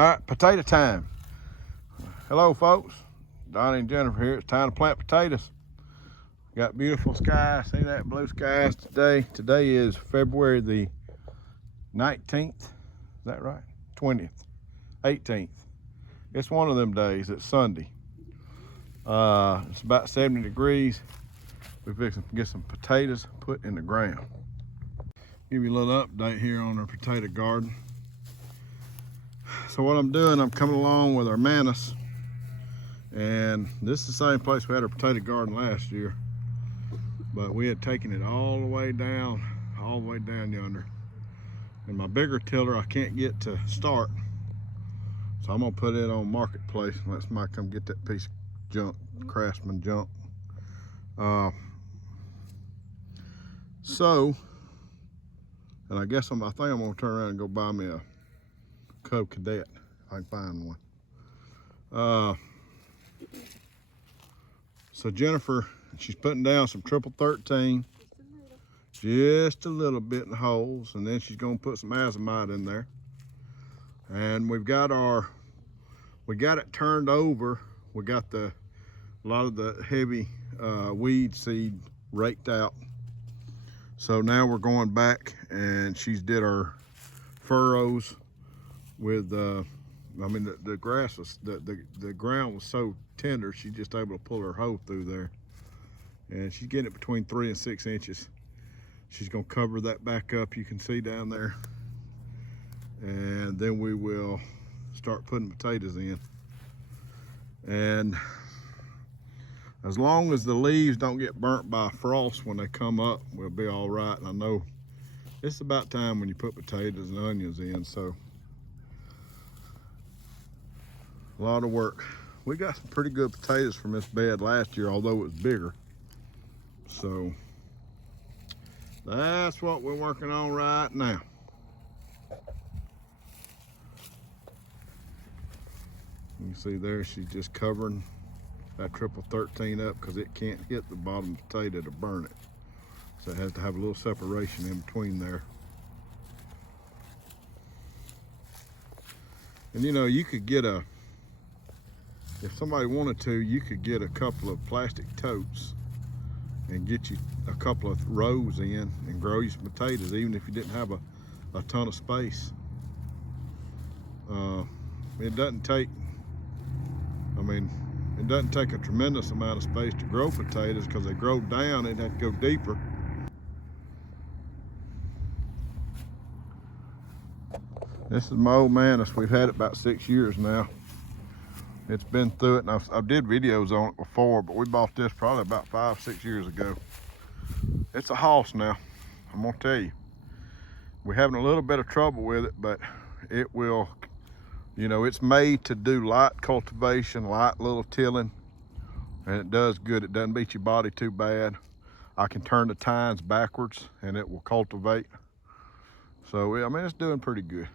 right, potato time. Hello, folks. Donnie and Jennifer here. It's time to plant potatoes. Got beautiful skies. See that blue skies today? Today is February the 19th. Is that right? 20th, 18th. It's one of them days. It's Sunday. It's about 70 degrees. We're fixing to get some potatoes put in the ground. Give you a little update here on our potato garden. So what I'm doing, I'm coming along with our Manus, and this is the same place we had our potato garden last year, but we had taken it all the way down yonder. And my bigger tiller I can't get to start, so I'm gonna put it on Marketplace and let somebody come get that piece of junk, Craftsman junk. And I guess I think I'm gonna turn around and go buy me a Cub Cadet if I can find one. So Jennifer, she's putting down some triple 13, just a little bit in the holes, and then she's gonna put some azomite in there. And we got it turned over. We got a lot of the heavy weed seed raked out. So now we're going back, and she's did our furrows with the grass was the ground was so tender, she's just able to pull her hoe through there, and she's getting it between 3 and 6 inches. She's gonna cover that back up, you can see down there, and then we will start putting potatoes in. And as long as the leaves don't get burnt by frost when they come up, we'll be all right. And I know it's about time when you put potatoes and onions in, so a lot of work. We got some pretty good potatoes from this bed last year, although it was bigger. So that's what we're working on right now. You can see there, she's just covering that triple 13 up because it can't hit the bottom potato to burn it. So it has to have a little separation in between there. And you know, you could get if somebody wanted to, you could get a couple of plastic totes and get you a couple of rows in and grow you some potatoes, even if you didn't have a ton of space. It doesn't take a tremendous amount of space to grow potatoes, because they grow down, it'd have to go deeper. This is my old Manus. We've had it about 6 years now. It's been through it, and I did videos on it before, but we bought this probably about 5 or 6 years ago. It's a hoss now, I'm gonna tell you. We're having a little bit of trouble with it, but it will, you know, it's made to do light cultivation, light little tilling, and it does good. It doesn't beat your body too bad. I can turn the tines backwards and it will cultivate. So, I mean, it's doing pretty good.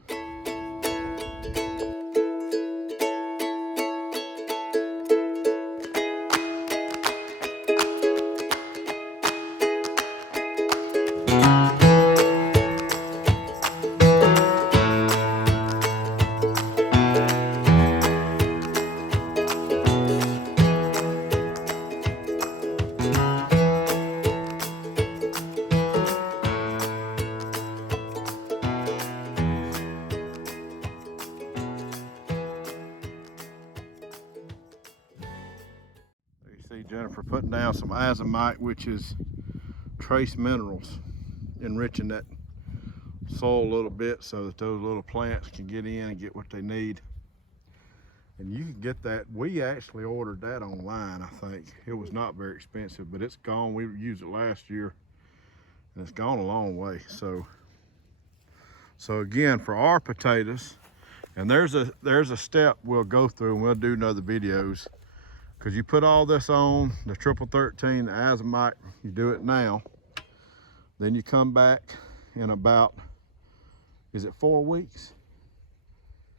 See Jennifer putting down some azomite, which is trace minerals, enriching that soil a little bit so that those little plants can get in and get what they need. And you can get that. We actually ordered that online, I think. It was not very expensive, but it's gone. We used it last year, and it's gone a long way. So again, for our potatoes, and there's a step we'll go through, and we'll do another videos. Because you put all this on, the triple 13, the azomite, you do it now. Then you come back in about, is it 4 weeks?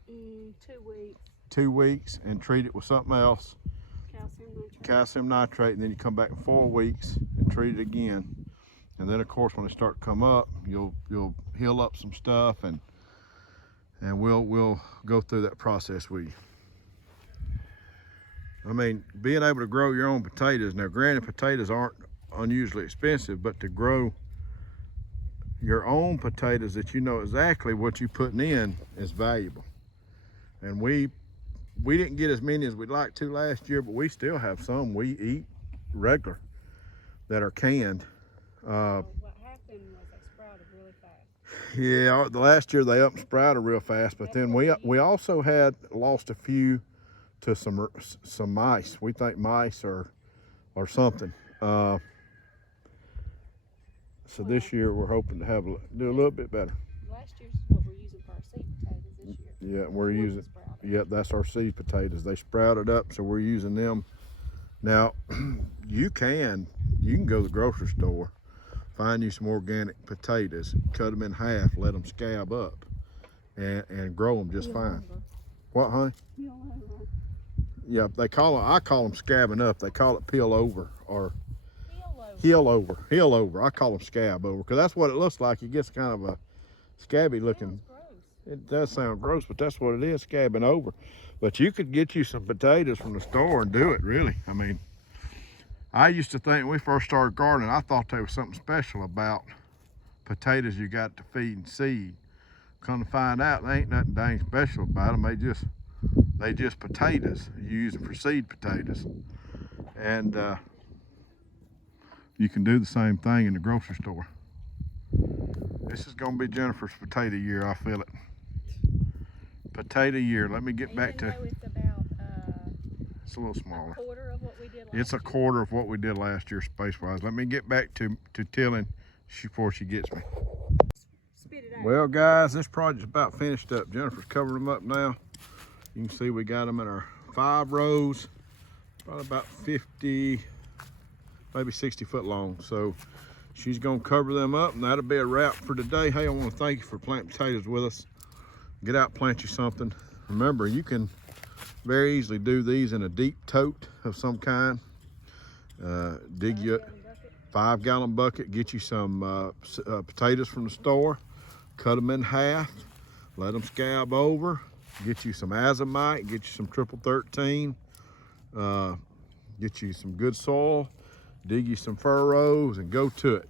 2 weeks. 2 weeks, and treat it with something else. Calcium nitrate, and then you come back in 4 weeks and treat it again. And then of course when they start to come up, you'll heal up some stuff, and and we'll go through that process with you. I mean, being able to grow your own potatoes, now granted potatoes aren't unusually expensive, but to grow your own potatoes that you know exactly what you're putting in is valuable. And we didn't get as many as we'd like to last year, but we still have some we eat regular that are canned. What happened was they sprouted really fast. Yeah, the last year they up and sprouted real fast, but then we also had lost a few to some mice. We think mice or something. So this year we're hoping to do a little bit better. Last year's is what we're using for our seed potatoes this year. Yeah, we're using. Yep, that's our seed potatoes. They sprouted up, so we're using them. Now, you can go to the grocery store, find you some organic potatoes, cut them in half, let them scab up, and grow them just fine. What, honey? Yeah, I call them scabbing up. They call it peel over or heel over. I call them scab over because that's what it looks like. It gets kind of a scabby looking. It does sound gross, but that's what it is, scabbing over. But you could get you some potatoes from the store and do it, really. I mean, I used to think when we first started gardening, I thought there was something special about potatoes you got to feed and seed. Come to find out, there ain't nothing dang special about them. They just potatoes. You use them for seed potatoes. And you can do the same thing in the grocery store. This is gonna be Jennifer's potato year, I feel it. Potato year. Let me get back to. It's about It's a little smaller. a quarter of what we did last It's a quarter of what we did last year space-wise. Let me get back to tilling before she gets me. Spit it out. Well, guys, this project's about finished up. Jennifer's covering them up now. You can see we got them in our 5 rows, probably about 50, maybe 60 foot long. So she's gonna cover them up, and that'll be a wrap for today. Hey, I wanna thank you for planting potatoes with us. Get out, plant you something. Remember, you can very easily do these in a deep tote of some kind. Dig you a 5-gallon bucket, get you some potatoes from the store, cut them in half, let them scab over, get you some azomite, get you some triple 13, get you some good soil, dig you some furrows, and go to it.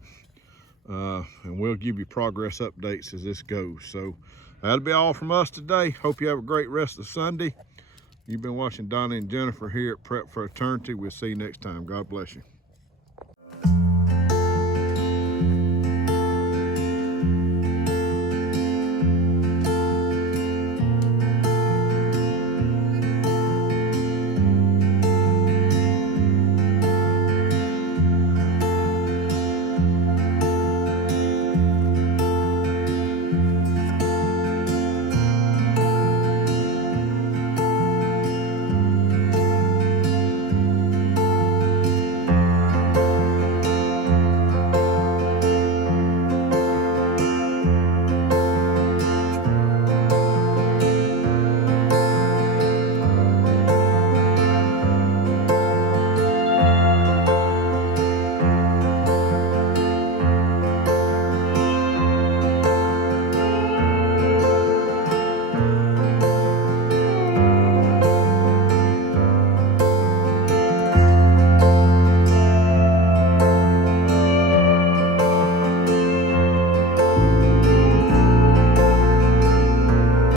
And we'll give you progress updates as this goes. So that'll be all from us today. Hope you have a great rest of Sunday. You've been watching Donnie and Jennifer here at Prep for Eternity. We'll see you next time. God bless you.